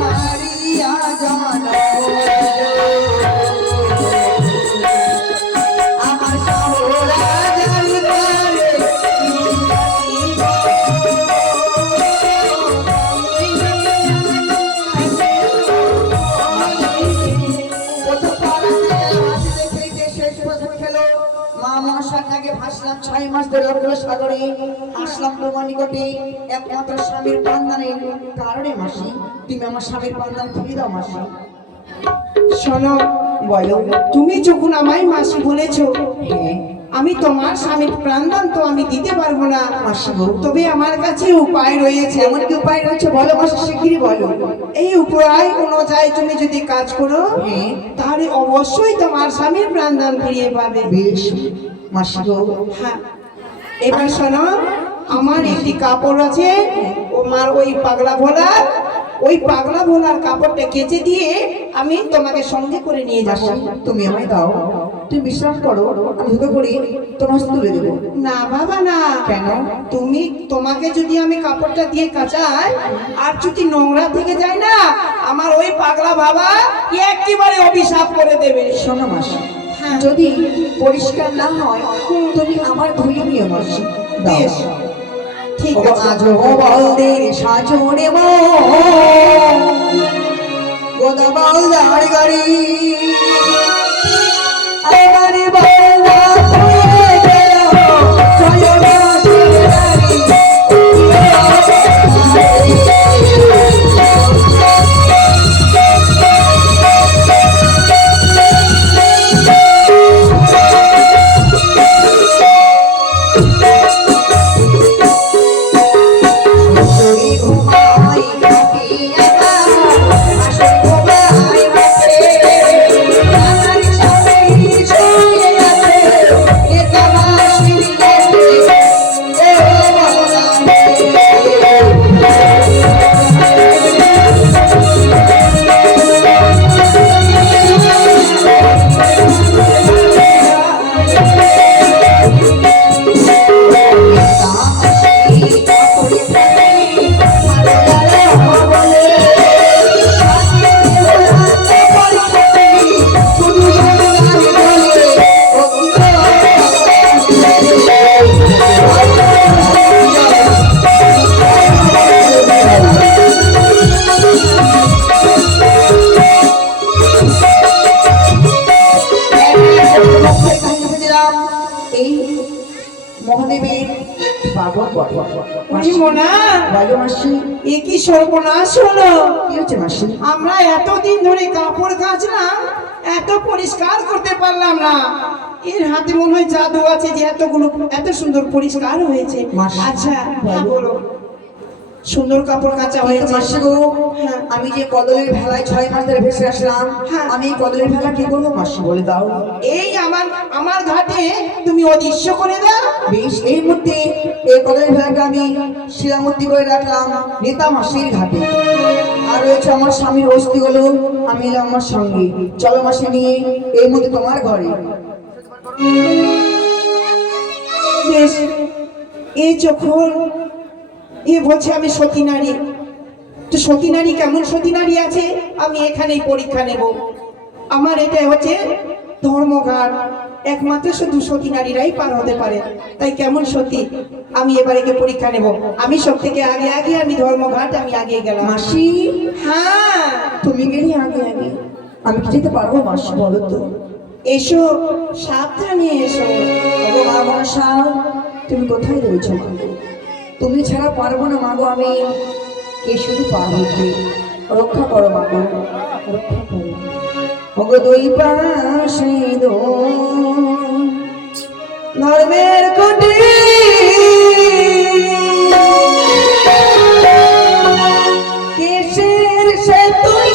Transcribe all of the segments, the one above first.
মারিয়া জানো আমার শহরা জানবারে ভাসলাম 6 মাস ধরে অগ্র সাগরে আসলাম তোমার নিকটে একমাত্র স্বামীর প্রাণদানের কারণে মাসি তুমি আমার স্বামীর প্রাণদান ফিরিয়ে দাও মাসি। শোনো, বলো। তুমি যখন আমায় মাসি বলেছো, হ্যাঁ আমি তোমার স্বামীর প্রাণদান তো আমি দিতে পারবো না মাসি গো, তবে আমার কাছে উপায় রয়েছে। এমন কি উপায় রয়েছে বলো মাসি, শিগগিরই বলো। এই উপায় অনুযায়ী তুমি যদি কাজ করো হ্যাঁ তাহলে অবশ্যই তোমার স্বামীর প্রাণদান ফিরিয়ে পাবে। বেশ মাসি গো। হ্যাঁ, এবার শোনো, আমার একটি কাপড় আছে, আমার ওই পাগলা ভোলার কাপড়টা কেচে দিয়ে আমি তোমাকে সঙ্গে করে নিয়ে যাবো। তুমি আমায় দাও, তুমি বিশ্রাম করো, আমি ধুকে করি তোমার তুলে দেবো। না বাবা না, কেন? তোমাকে যদি আমি কাপড়টা দিয়ে কাচাই আর যদি নোংরা থেকে যায় না, আমার ওই পাগলা বাবা একেবারে অভিশাপ করে দেবে। শোনো মাসি, হ্যাঁ। যদি পরিষ্কার না হয় তুমি আমার ধুয়ে নিও মাসি। বেশ, ঠিক আছে। আজো বলদের সাজনে গোদা বল দাড়ি গাড়ি এবারে বলদা হয়ে গেল চলো মাসির বাড়ি। আমরা এতদিন ধরে কাপড় কাচলাম, এত পরিষ্কার করতে পারলাম না। এর হাতে মনে হয় জাদু আছে যে এত সুন্দর পরিষ্কার হয়েছে। আচ্ছা হ্যাঁ বলো, সুন্দর কাপড় কাচা হয়েছে। হ্যাঁ, আমি যে কদলের ভেলায় 6 মাস ধরে ভেসে আসলাম, হ্যাঁ, আমি এই কদলের ভেলা কি করবো মাসি বলে দাও। এই আমার ঘাটে তুমি অদৃশ্য করে দাও। বেশ, এই মুহূর্তে এই কদলের ভেলাকে আমি শিলামূর্তি করে রাখলাম নেতা মাসির ঘাটে, আর রয়েছে আমার স্বামীর অস্থিগুলো আমি এলাম আমার সঙ্গে। চলো মাসি নিয়ে এই মুহূর্তে তোমার ঘরে। বেশ, এই যখন বলছে আমি সতী নারী, তো সতী নারী কেমন সতী নারী আছে আমি এখানেই পরীক্ষা নেব। আমার এটা হচ্ছে ধর্মঘাট, একমাত্র শুধু সতী নারীরাই পার হতে পারে, তাই কেমন সতী আমি এবারে পরীক্ষা নেব। আমি সব থেকে আগে আমি ধর্মঘাট আমি আগে গেলাম। মাসি হ্যাঁ, তুমি গেলে আগে আমি কি যেতে পারবো মাসি বলো তো? এসো, সাবধানে এসো। মা মনসা, তুমি কোথায় রয়েছো? তুমি ছাড়া পারবো না মাগো আমি, কে শুধু পার হতে রক্ষা করো মাগো, রক্ষা করো। ওগো দুই পাশে ধর্মের কোটি কিসের সে তুই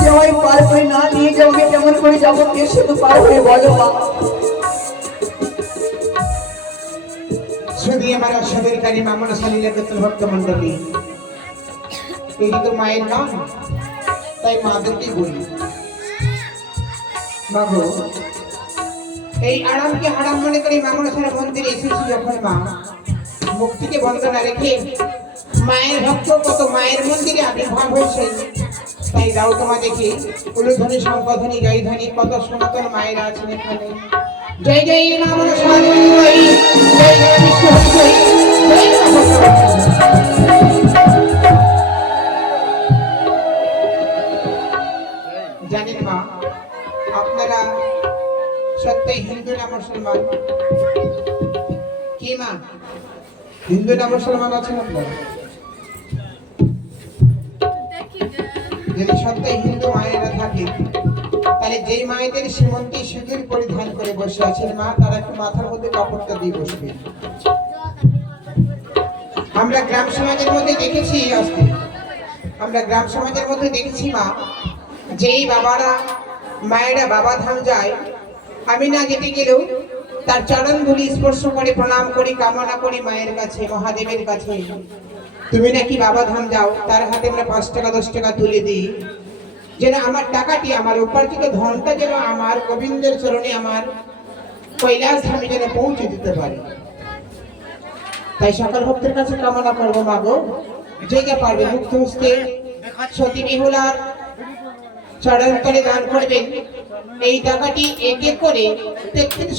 যদি আমায় পার করে না নিয়ে যাও আমি কেমন করে যাবো কে শুধু পার হয়ে বলো মা। শুধু আমার অসবেরকারী মামনা সালিলা বেতন ভক্ত মন্ডলী, এই তো মায়ের নাম, তাই মাদেরকে বলি মাগো, এই আরামকে হারাম মনে করে মামনা সারা মন্দিরে এসেছি যখন মা, মুক্তিকে বন্ধ না রেখে মায়ের ভক্ত কত মায়ের মন্দিরে আবির্ভাব হয়েছে, তাই দাও তোমা দেখি উলুধ্বনি শঙ্খধ্বনি জয়ধ্বনি কত সনাতন মায়েরা আছেন এখানে। জয় জয় মা মনসা দেবী জয়, জয় জয় বিষ্ণু হরি জয়, জয় মা ভগবতী। জানেন মা, আপনারা সত্যই হিন্দু না মুসলমান? কি মা, হিন্দু না মুসলমান আছেন আপনারা? যদি সত্যই হিন্দু মায়েরা থাকে, তাহলে যেই মায়েদের শ্রীমন্তী সিঁদুর পরিধান করে বসে আছেন মা, তারা একটু মাথার মধ্যে কাপড়টা দিয়ে বসবে। আমরা গ্রাম সমাজের মধ্যে দেখেছি, আজকে আমরা গ্রাম সমাজের মধ্যে দেখেছি মা, যেই বাবারা মায়েরা বাবা ধাম যায়, আমি না যেতে গেলেও তার চরণ ধুলি স্পর্শ করে প্রণাম করি, কামনা করি মায়ের কাছে, মহাদেবের কাছে, তুমি নাকি বাবা ধাম যাও, তার হাতে আমরা 5 টাকা 10 টাকা তুলে দিই, যেন আমার টাকাটি, আমার উপার্জিত ধনটা যেন আমার গোবিন্দের চরণে, আমার কৈলাস ধামে যেন পৌঁছে দিতে পারে। তাই সকল ভক্তের কাছে কামনা করবো মাগো, যে যা পারবে মুক্ত হস্তে সতী বিহুলার চরণ তলে দান করবেন। এই টাকাটি এক এক করে 33